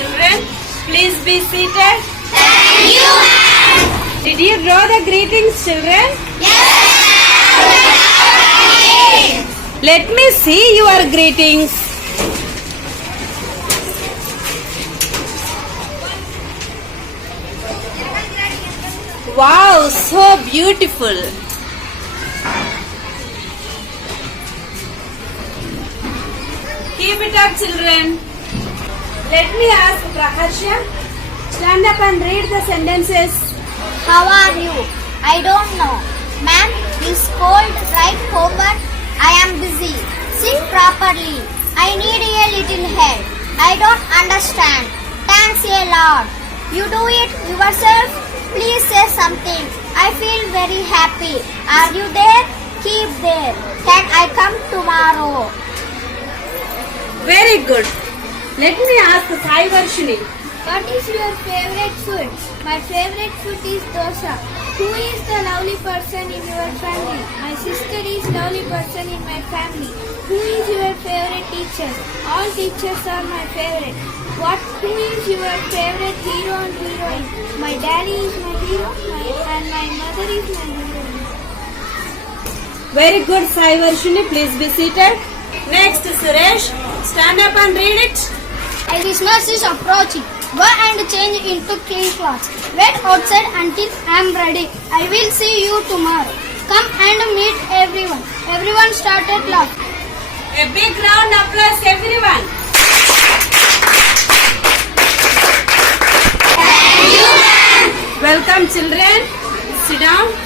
Children, please be seated. Thank you, ma'am. Did you draw the greetings, children? Yes, ma'am. Let me see your greetings. Wow, so beautiful. Keep it up, children. Let me ask Praharsha. Stand up and read the sentences. How are you? I don't know. Ma'am, you scold, write homework. I am busy. Sit properly. I need a little help. I don't understand. Thanks a lot. You do it yourself? Please say something. I feel very happy. Are you there? Keep there. Can I come tomorrow? Very good. Let me ask Sai Varshini. What is your favorite food? My favorite food is dosa. Who is the lovely person in your family? My sister is lovely person in my family. Who is your favorite teacher? All teachers are my favorite. Who is your favorite hero and heroine? My daddy is my hero and my mother is my heroine. Very good, Sai Varshini. Please be seated. Next, Suresh. Stand up and read it. Christmas is approaching. Go and change into clean clothes. Wait outside until I am ready. I will see you tomorrow. Come and meet everyone. Everyone started laughing. A big round of applause, everyone. Thank you, ma'am. Welcome, children. Sit down.